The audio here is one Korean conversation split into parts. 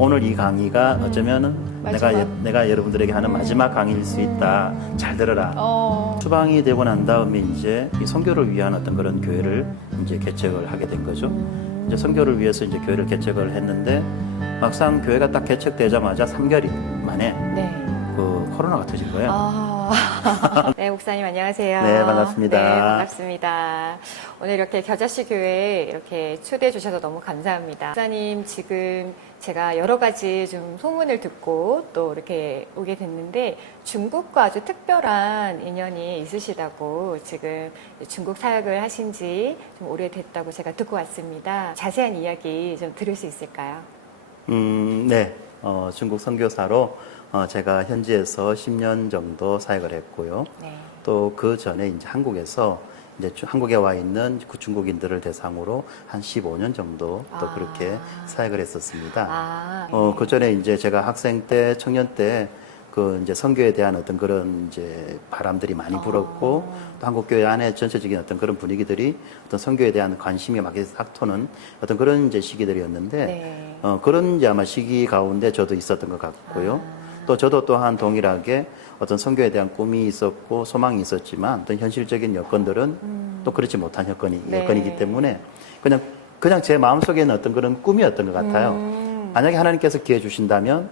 오늘 이 강의가 어쩌면은 마지막. 내가 여러분들에게 하는 마지막 강의일 수 있다. 잘 들어라. 추방이 되고 난 다음에 이제 이 선교를 위한 어떤 그런 교회를 이제 개척을 하게 된 거죠. 이제 선교를 위해서 이제 교회를 개척을 했는데 막상 교회가 딱 개척되자마자 3개월 만에 네. 그 코로나가 터진 거예요. 네, 목사님 안녕하세요. 네, 반갑습니다. 네, 반갑습니다. 오늘 이렇게 겨자씨 교회에 이렇게 초대해 주셔서 너무 감사합니다. 목사님 지금 제가 여러 가지 좀 소문을 듣고 또 이렇게 오게 됐는데 중국과 아주 특별한 인연이 있으시다고 지금 중국 사역을 하신 지 좀 오래됐다고 제가 듣고 왔습니다. 자세한 이야기 좀 들을 수 있을까요? 네. 중국 선교사로 제가 현지에서 10년 정도 사역을 했고요. 네. 또 그 전에 이제 한국에서 이제 한국에 와 있는 그 중국인들을 대상으로 한 15년 정도 또 그렇게 사역을 했었습니다. 그 전에 이제 제가 학생 때, 청년 때 그 이제 선교에 대한 어떤 그런 이제 바람들이 많이 불었고 또 한국 교회 안에 전체적인 어떤 그런 분위기들이 어떤 선교에 대한 관심이 막 싹트는 어떤 그런 이제 시기들이었는데 네. 그런 이제 아마 시기 가운데 저도 있었던 것 같고요. 또 저도 또한 동일하게 어떤 선교에 대한 꿈이 있었고 소망이 있었지만 어떤 현실적인 여건들은 또 그렇지 못한 여건이기 때문에 그냥 제 마음속에는 어떤 그런 꿈이었던 것 같아요. 만약에 하나님께서 기회 주신다면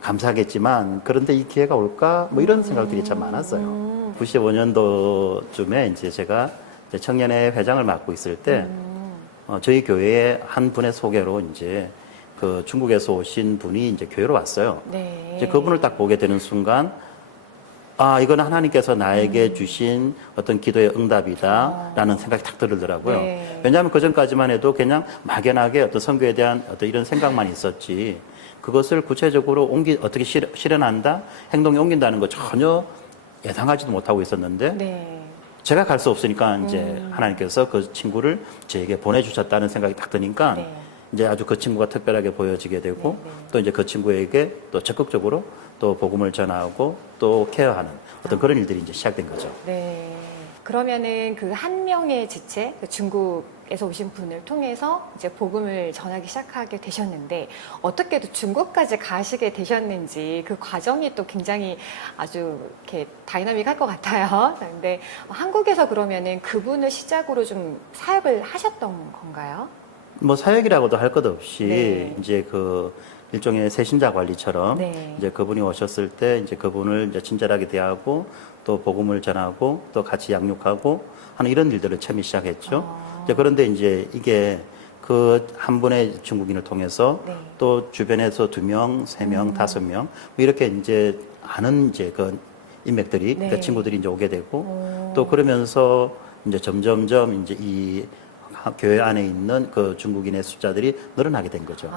감사하겠지만 그런데 이 기회가 올까? 뭐 이런 생각들이 참 많았어요. 95년도쯤에 이제 제가 이제 청년회 회장을 맡고 있을 때 저희 교회의 한 분의 소개로 이제 그 중국에서 오신 분이 이제 교회로 왔어요. 네. 이제 그분을 딱 보게 되는 순간 이건 하나님께서 나에게 주신 어떤 기도의 응답이다라는 생각이 탁 들더라고요. 네. 왜냐하면 그 전까지만 해도 그냥 막연하게 어떤 선교에 대한 어떤 이런 생각만 있었지 그것을 구체적으로 어떻게 실현한다, 행동에 옮긴다는 거 전혀 예상하지도 못하고 있었는데 네. 제가 갈 수 없으니까 이제 하나님께서 그 친구를 저에게 보내주셨다는 생각이 딱 드니까 네. 이제 아주 그 친구가 특별하게 보여지게 되고 네, 네. 또 이제 그 친구에게 또 적극적으로 또 복음을 전하고 또 케어하는 어떤 그런 일들이 이제 시작된 거죠. 네. 그러면은 그 한 명의 지체, 그 중국에서 오신 분을 통해서 이제 복음을 전하기 시작하게 되셨는데 어떻게 또 중국까지 가시게 되셨는지 그 과정이 또 굉장히 아주 이렇게 다이나믹할 것 같아요. 근데 한국에서 그러면은 그분을 시작으로 좀 사역을 하셨던 건가요? 뭐 사역이라고도 할 것 없이 네. 이제 그 일종의 세신자 관리처럼 네. 이제 그분이 오셨을 때 이제 그분을 이제 친절하게 대하고 또 복음을 전하고 또 같이 양육하고 하는 이런 일들을 처음에 시작했죠. 이제 그런데 이제 이게 그 한 분의 중국인을 통해서 네. 또 주변에서 2명, 3명, 5명 뭐 이렇게 이제 아는 이제 그 인맥들이 네. 그 친구들이 이제 오게 되고 또 그러면서 이제 점점점 이제 이 교회 안에 있는 그 중국인의 숫자들이 늘어나게 된 거죠.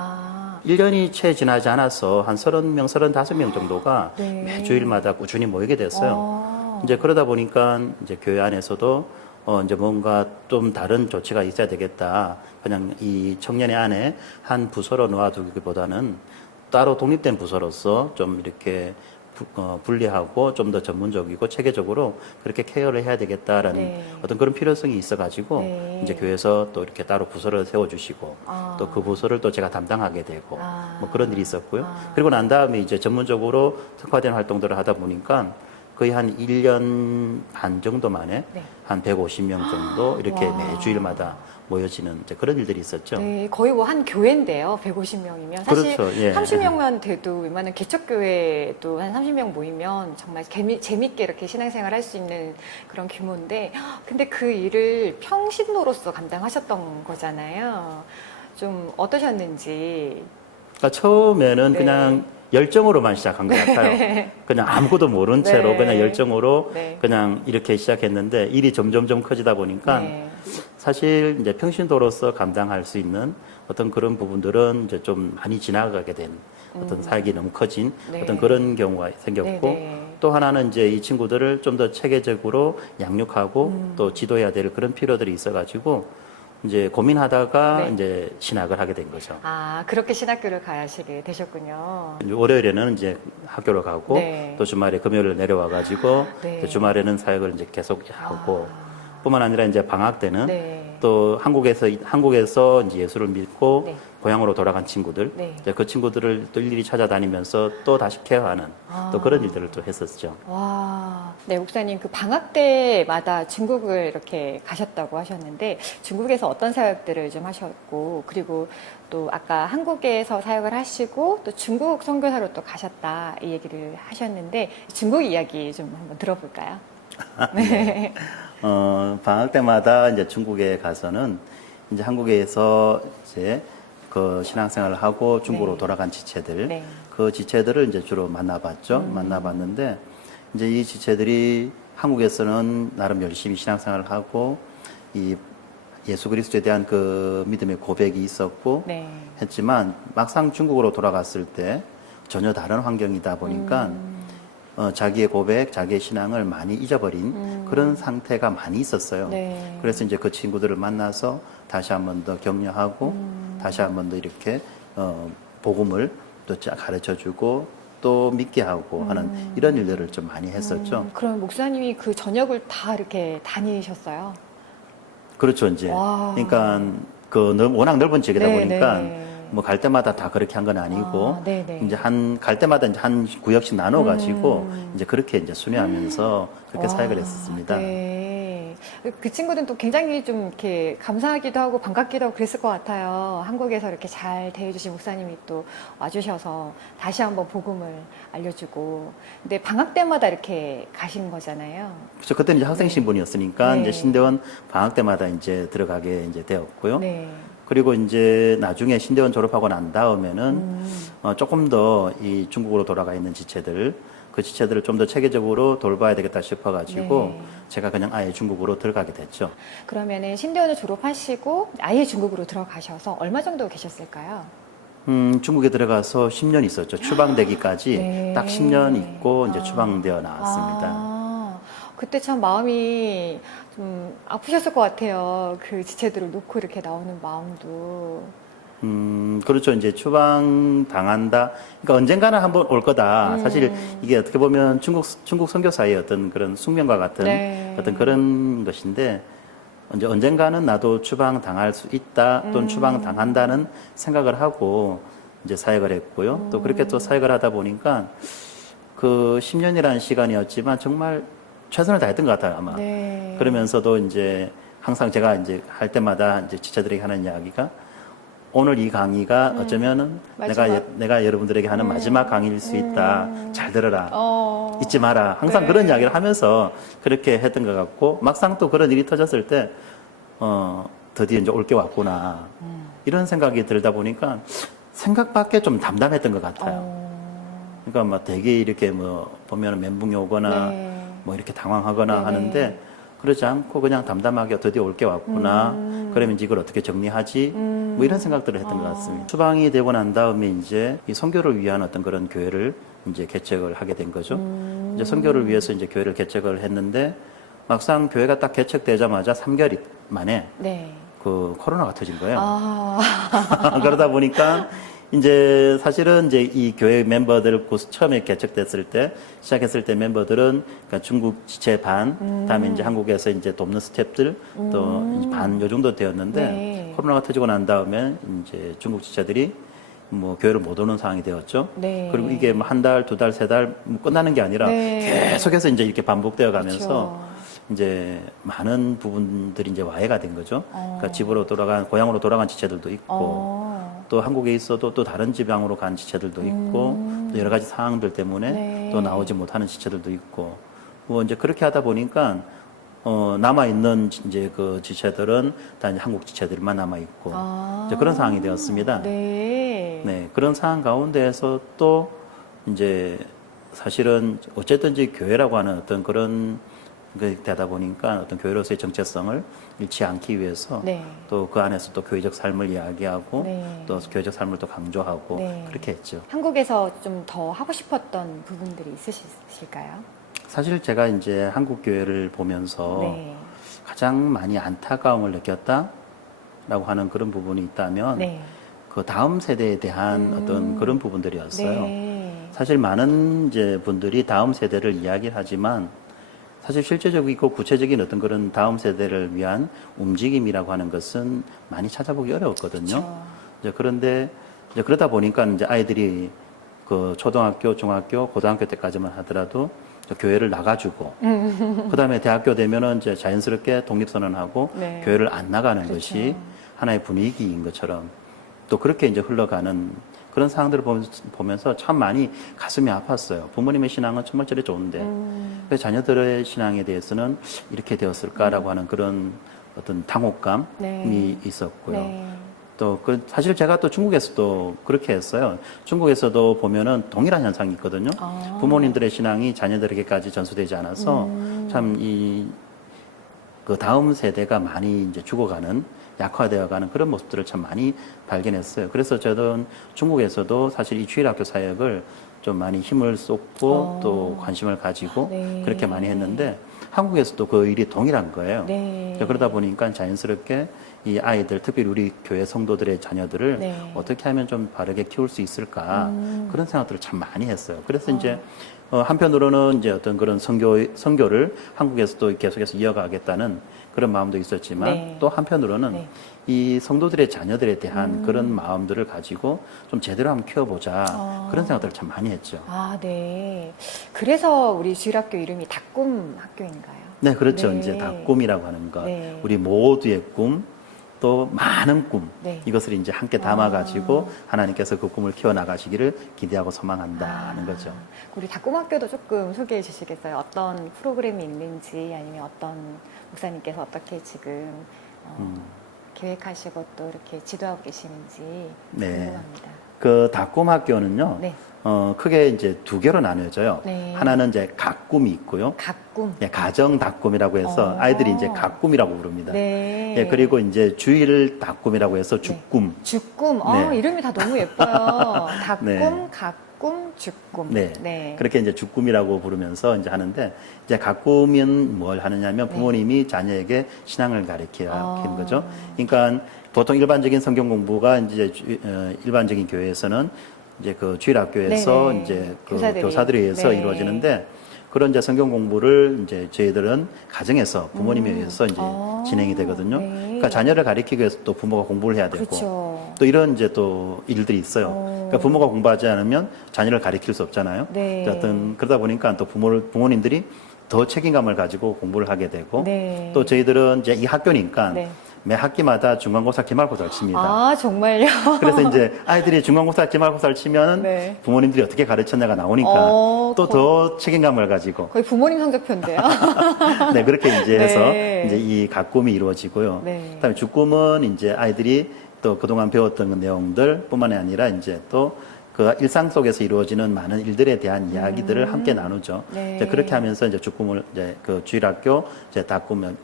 1년이 채 지나지 않아서 한 30명, 35명 정도가 네. 매주일마다 꾸준히 모이게 됐어요. 이제 그러다 보니까 이제 교회 안에서도 이제 뭔가 좀 다른 조치가 있어야 되겠다. 그냥 이 청년회 안에 한 부서로 놓아두기보다는 따로 독립된 부서로서 좀 이렇게 분리하고 좀 더 전문적이고 체계적으로 그렇게 케어를 해야 되겠다라는 네. 어떤 그런 필요성이 있어가지고 네. 이제 교회에서 또 이렇게 따로 부서를 세워주시고 또 그 부서를 또 제가 담당하게 되고 뭐 그런 일이 있었고요. 그리고 난 다음에 이제 전문적으로 특화된 활동들을 하다 보니까 거의 한 1년 반 정도 만에 네. 한 150명 정도 이렇게 와. 매주일마다 모여지는 이제 그런 일들이 있었죠. 네, 거의 뭐 한 교회인데요. 150명이면. 사실 그렇죠. 예. 30명만 돼도 웬만한 개척교회도 한 30명 모이면 정말 재밌게 이렇게 신앙생활 할 수 있는 그런 규모인데, 근데 그 일을 평신도로서 감당하셨던 거잖아요. 좀 어떠셨는지. 그러니까 처음에는 네. 그냥 열정으로만 시작한 것 같아요. 그냥 아무것도 모른 채로 네. 그냥 열정으로 네. 그냥 이렇게 시작했는데 일이 점점점 커지다 보니까 네. 사실 이제 평신도로서 감당할 수 있는 어떤 그런 부분들은 이제 좀 많이 지나가게 된 어떤 사역이 너무 커진 네. 어떤 그런 경우가 생겼고 네, 네. 또 하나는 이제 이 친구들을 좀 더 체계적으로 양육하고 또 지도해야 될 그런 필요들이 있어가지고 이제 고민하다가 네. 이제 신학을 하게 된 거죠. 그렇게 신학교를 가시게 되셨군요. 이제 월요일에는 이제 학교로 가고 네. 또 주말에 금요일 내려와가지고 네. 주말에는 사역을 이제 계속 하고 뿐만 아니라 이제 방학 때는 네. 또 한국에서 이제 예수를 믿고 네. 고향으로 돌아간 친구들, 네. 이제 그 친구들을 또 일일이 찾아다니면서 또 다시 케어하는 또 그런 일들을 또 했었죠. 와, 네, 목사님 그 방학 때마다 중국을 이렇게 가셨다고 하셨는데 중국에서 어떤 사역들을 좀 하셨고 그리고 또 아까 한국에서 사역을 하시고 또 중국 선교사로 또 가셨다 이 얘기를 하셨는데 중국 이야기 좀 한번 들어볼까요? 네. 방학 때마다 이제 중국에 가서는 이제 한국에서 이제 그 신앙생활을 하고 중국으로 네. 돌아간 지체들, 네. 그 지체들을 이제 주로 만나봤죠. 만나봤는데 이제 이 지체들이 한국에서는 나름 열심히 신앙생활을 하고 이 예수 그리스도에 대한 그 믿음의 고백이 있었고 네. 했지만 막상 중국으로 돌아갔을 때 전혀 다른 환경이다 보니까 자기의 고백, 자기의 신앙을 많이 잊어버린 그런 상태가 많이 있었어요. 네. 그래서 이제 그 친구들을 만나서 다시 한 번 더 격려하고 다시 한 번 더 이렇게 복음을 또 가르쳐 주고 또 믿게 하고 하는 이런 일들을 좀 많이 했었죠. 그럼 목사님이 그 전역을 다 이렇게 다니셨어요? 그렇죠, 이제. 와. 그러니까 워낙 넓은 지역이다 네, 보니까 네. 뭐 갈 때마다 다 그렇게 한 건 아니고 아, 네네. 이제 갈 때마다 이제 한 구역씩 나눠 가지고 이제 그렇게 이제 순회하면서 그렇게 와, 사역을 했었습니다. 네. 그 친구들은 또 굉장히 좀 이렇게 감사하기도 하고 반갑기도 하고 그랬을 것 같아요. 한국에서 이렇게 잘 대해주신 목사님이 또 와주셔서 다시 한번 복음을 알려주고. 근데 방학 때마다 이렇게 가신 거잖아요. 그렇죠. 그때는 이제 학생 신분이었으니까 네. 이제 신대원 방학 때마다 이제 들어가게 이제 되었고요. 네. 그리고 이제 나중에 신대원 졸업하고 난 다음에는 조금 더 이 중국으로 돌아가 있는 지체들, 그 지체들을 좀 더 체계적으로 돌봐야 되겠다 싶어가지고 네. 제가 그냥 아예 중국으로 들어가게 됐죠. 그러면은 신대원을 졸업하시고 아예 중국으로 들어가셔서 얼마 정도 계셨을까요? 중국에 들어가서 10년 있었죠. 추방되기까지 네. 딱 10년 있고 이제 아. 추방되어 나왔습니다. 아, 그때 참 마음이 좀 아프셨을 것 같아요. 그 지체들을 놓고 이렇게 나오는 마음도. 그렇죠. 이제 추방 당한다. 그러니까 언젠가는 한번 올 거다. 사실 이게 어떻게 보면 중국 선교사의 어떤 그런 숙명과 같은 네. 어떤 그런 것인데 이제 언젠가는 나도 추방 당할 수 있다 또는 추방 당한다는 생각을 하고 이제 사역을 했고요. 또 그렇게 또 사역을 하다 보니까 그 10년이라는 시간이었지만 정말 최선을 다했던 것 같아요, 아마. 네. 그러면서도 이제 항상 제가 이제 할 때마다 이제 지체들에게 하는 이야기가 오늘 이 강의가 어쩌면은 마지막. 내가 여러분들에게 하는 마지막 강의일 수 있다. 잘 들어라. 잊지 마라. 항상 네. 그런 이야기를 하면서 그렇게 했던 것 같고 막상 또 그런 일이 터졌을 때 드디어 이제 올 게 왔구나. 이런 생각이 들다 보니까 생각밖에 좀 담담했던 것 같아요. 그러니까 막 되게 이렇게 뭐 보면 멘붕이 오거나 네. 뭐 이렇게 당황하거나 네네. 하는데 그러지 않고 그냥 담담하게 드디어 올 게 왔구나. 그러면 이제 이걸 어떻게 정리하지? 뭐 이런 생각들을 했던 것 같습니다. 추방이 되고 난 다음에 이제 이 선교를 위한 어떤 그런 교회를 이제 개척을 하게 된 거죠. 이제 선교를 위해서 이제 교회를 개척을 했는데 막상 교회가 딱 개척되자마자 3개월 만에 네. 그 코로나가 터진 거예요. 아, 그러다 보니까 이제 사실은 이제 이 교회 멤버들 처음에 개척됐을 때 시작했을 때 멤버들은 그러니까 중국 지체 반, 다음에 이제 한국에서 이제 돕는 스태프들 또 반 요 정도 되었는데 네. 코로나가 터지고 난 다음에 이제 중국 지체들이 뭐 교회를 못 오는 상황이 되었죠. 네. 그리고 이게 뭐 한 달, 두 달, 세 달 끝나는 게 아니라 네. 계속해서 이제 이렇게 반복되어 가면서 그렇죠. 이제 많은 부분들이 이제 와해가 된 거죠. 그러니까 집으로 고향으로 돌아간 지체들도 있고 또 한국에 있어도 또 다른 지방으로 간 지체들도 있고 또 여러 가지 상황들 때문에 네. 또 나오지 못하는 지체들도 있고 뭐 이제 그렇게 하다 보니까 남아 있는 이제 그 지체들은 다 이제 한국 지체들만 남아 있고 이제 그런 상황이 되었습니다. 네. 네, 그런 상황 가운데에서 또 이제 사실은 어쨌든지 교회라고 하는 어떤 그런 게 되다 보니까 어떤 교회로서의 정체성을 잃지 않기 위해서 네. 또 그 안에서 또 교회적 삶을 이야기하고 네. 또 교회적 삶을 또 강조하고 네. 그렇게 했죠. 한국에서 좀 더 하고 싶었던 부분들이 있으실까요? 사실 제가 이제 한국 교회를 보면서 네. 가장 많이 안타까움을 느꼈다라고 하는 그런 부분이 있다면 네. 그 다음 세대에 대한 어떤 그런 부분들이었어요. 네. 사실 많은 이제 분들이 다음 세대를 이야기하지만 사실 실제적이고 구체적인 어떤 그런 다음 세대를 위한 움직임이라고 하는 것은 많이 찾아보기 어려웠거든요. 그렇죠. 이제 그런데 이제 그러다 보니까 이제 아이들이 그 초등학교, 중학교, 고등학교 때까지만 하더라도 저 교회를 나가주고 그다음에 대학교 되면은 이제 자연스럽게 독립선언하고 네. 교회를 안 나가는 그렇죠. 것이 하나의 분위기인 것처럼 또 그렇게 이제 흘러가는 그런 상황들을 보면서 참 많이 가슴이 아팠어요. 부모님의 신앙은 정말 저래 좋은데 왜 자녀들의 신앙에 대해서는 이렇게 되었을까라고 하는 그런 어떤 당혹감이 네. 있었고요. 네. 또 사실 제가 또 중국에서도 그렇게 했어요. 중국에서도 보면은 동일한 현상이 있거든요. 아. 부모님들의 신앙이 자녀들에게까지 전수되지 않아서 참 그 다음 세대가 많이 이제 죽어가는 약화되어가는 그런 모습들을 참 많이 발견했어요. 그래서 저는 중국에서도 사실 이 주일학교 사역을 좀 많이 힘을 쏟고 또 관심을 가지고 네. 그렇게 많이 했는데 한국에서도 그 일이 동일한 거예요. 네. 그러다 보니까 자연스럽게 이 아이들, 특히 우리 교회 성도들의 자녀들을 네. 어떻게 하면 좀 바르게 키울 수 있을까 그런 생각들을 참 많이 했어요. 그래서 이제 한편으로는 이제 어떤 그런 선교를 한국에서도 계속해서 이어가겠다는 그런 마음도 있었지만 네. 또 한편으로는 네. 이 성도들의 자녀들에 대한 그런 마음들을 가지고 좀 제대로 한번 키워보자 그런 생각들을 참 많이 했죠. 아, 네. 그래서 우리 주일학교 이름이 닭꿈 학교인가요? 네, 그렇죠. 네. 이제 다 꿈이라고 하는 것, 네. 우리 모두의 꿈, 또 많은 꿈, 네. 이것을 이제 함께 담아가지고 하나님께서 그 꿈을 키워나가시기를 기대하고 소망한다는 거죠. 우리 닭꿈학교도 조금 소개해 주시겠어요? 어떤 프로그램이 있는지 아니면 어떤 목사님께서 어떻게 지금 계획하시고 또 이렇게 지도하고 계시는지 네. 궁금합니다. 그 닭꿈학교는요, 네. 크게 이제 두 개로 나뉘어져요. 네. 하나는 이제 가꿈이 있고요. 닭꿈. 예, 가정 닭꿈이라고 해서 아이들이 이제 가꿈이라고 부릅니다. 네. 예, 그리고 이제 주일 닭꿈이라고 해서 죽꿈. 죽꿈. 네. 이름이 다 너무 예뻐요. 닭꿈, 네. 가꿈, 죽꿈. 네. 그렇게 이제 죽꿈이라고 부르면서 이제 하는데, 이제 가꿈은 뭘 하느냐면 부모님이 자녀에게 신앙을 가르치는 거죠. 그러니까 보통 일반적인 성경 공부가 이제 일반적인 교회에서는 이제 그 주일학교에서 네네. 이제 그 교사들이. 교사들에 의해서 네. 이루어지는데, 그런 이제 성경 공부를 이제 저희들은 가정에서 부모님에 의해서 이제 진행이 되거든요. 네. 그러니까 자녀를 가르치기 위해서 또 부모가 공부를 해야 되고 그렇죠. 또 이런 이제 또 일들이 있어요. 그러니까 부모가 공부하지 않으면 자녀를 가르칠 수 없잖아요. 네. 어떤 그러다 보니까 또 부모님들이 더 책임감을 가지고 공부를 하게 되고 네. 또 저희들은 이제 이 학교니까 네. 매 학기마다 중간고사, 기말고사를 칩니다. 아, 정말요? 그래서 이제 아이들이 중간고사, 기말고사를 치면은 네. 부모님들이 어떻게 가르쳤냐가 나오니까 또 더 책임감을 가지고 거의 부모님 성적표인데요. 네, 그렇게 이제 네. 해서 이제 이 가꿈이 이루어지고요. 네. 그다음에 죽꿈은 이제 아이들이 또 그동안 배웠던 그 내용들뿐만이 아니라 이제 또 그 일상 속에서 이루어지는 많은 일들에 대한 이야기들을 함께 나누죠. 네. 이제 그렇게 하면서 이제 죽꿈을 이제 그 주일학교 이제 닭꿈을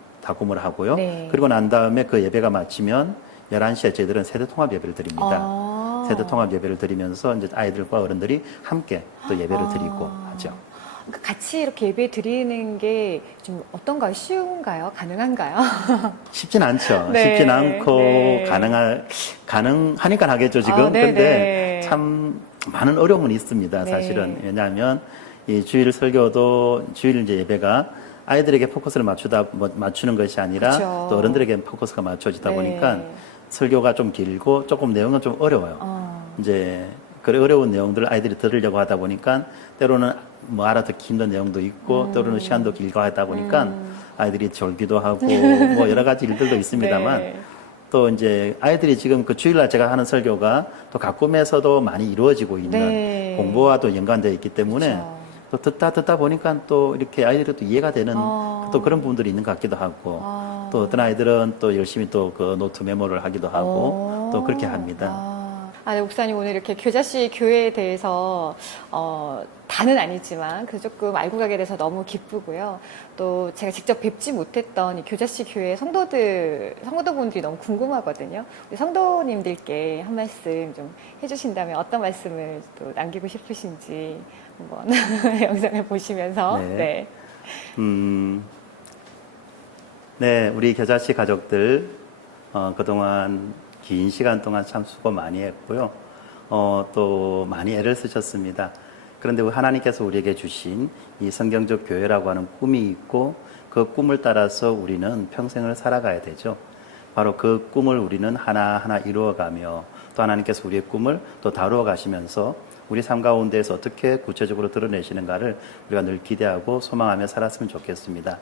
하고요. 네. 그리고 난 다음에 그 예배가 마치면 11시에 저희들은 세대 통합 예배를 드립니다. 세대 통합 예배를 드리면서 이제 아이들과 어른들이 함께 또 예배를 드리고 하죠. 그러니까 같이 이렇게 예배 드리는 게 좀 어떤가요? 쉬운가요? 가능한가요? 쉽진 않죠. 네, 쉽진 않고 네. 가능하니까 하겠죠, 지금. 네, 근데 네. 참 많은 어려움은 있습니다, 네. 사실은. 왜냐하면 이 주일 설교도 주일 이제 예배가 아이들에게 포커스를 맞추는 것이 아니라 그렇죠. 또 어른들에게 포커스가 맞춰지다 네. 보니까 설교가 좀 길고 조금 내용은 좀 어려워요. 이제 그 어려운 내용들을 아이들이 들으려고 하다 보니까 때로는 뭐 알아듣기 힘든 내용도 있고 때로는 시간도 길고 하다 보니까 아이들이 졸기도 하고 뭐 여러 가지 일들도 있습니다만 네. 또 이제 아이들이 지금 그 주일날 제가 하는 설교가 또 가꿈에서도 많이 이루어지고 있는 네. 공부와도 연관되어 있기 때문에 그렇죠. 또 듣다 보니까 또 이렇게 아이들이 또 이해가 되는 또 그런 부분들이 있는 것 같기도 하고 또 어떤 아이들은 또 열심히 또 그 노트 메모를 하기도 하고 또 그렇게 합니다. 네, 목사님 오늘 이렇게 교자씨 교회에 대해서 다는 아니지만 그 조금 알고 가게 돼서 너무 기쁘고요. 또 제가 직접 뵙지 못했던 이 교자씨 교회 성도분들이 너무 궁금하거든요. 우리 성도님들께 한 말씀 좀 해주신다면 어떤 말씀을 또 남기고 싶으신지 한번 영상을 보시면서 네. 네, 우리 겨자씨 가족들 그동안 긴 시간 동안 참 수고 많이 했고요. 또 많이 애를 쓰셨습니다. 그런데 하나님께서 우리에게 주신 이 성경적 교회라고 하는 꿈이 있고 그 꿈을 따라서 우리는 평생을 살아가야 되죠. 바로 그 꿈을 우리는 하나하나 이루어가며 또 하나님께서 우리의 꿈을 또 다루어 가시면서 우리 삶 가운데에서 어떻게 구체적으로 드러내시는가를 우리가 늘 기대하고 소망하며 살았으면 좋겠습니다.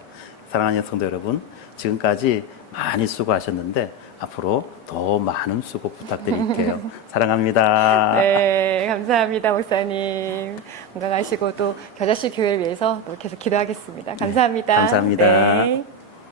사랑하는 성도 여러분, 지금까지 많이 수고하셨는데 앞으로 더 많은 수고 부탁드릴게요. 사랑합니다. 네, 감사합니다, 목사님. 건강하시고 또 겨자씨 교회를 위해서 또 계속 기도하겠습니다. 감사합니다. 감사합니다. 네.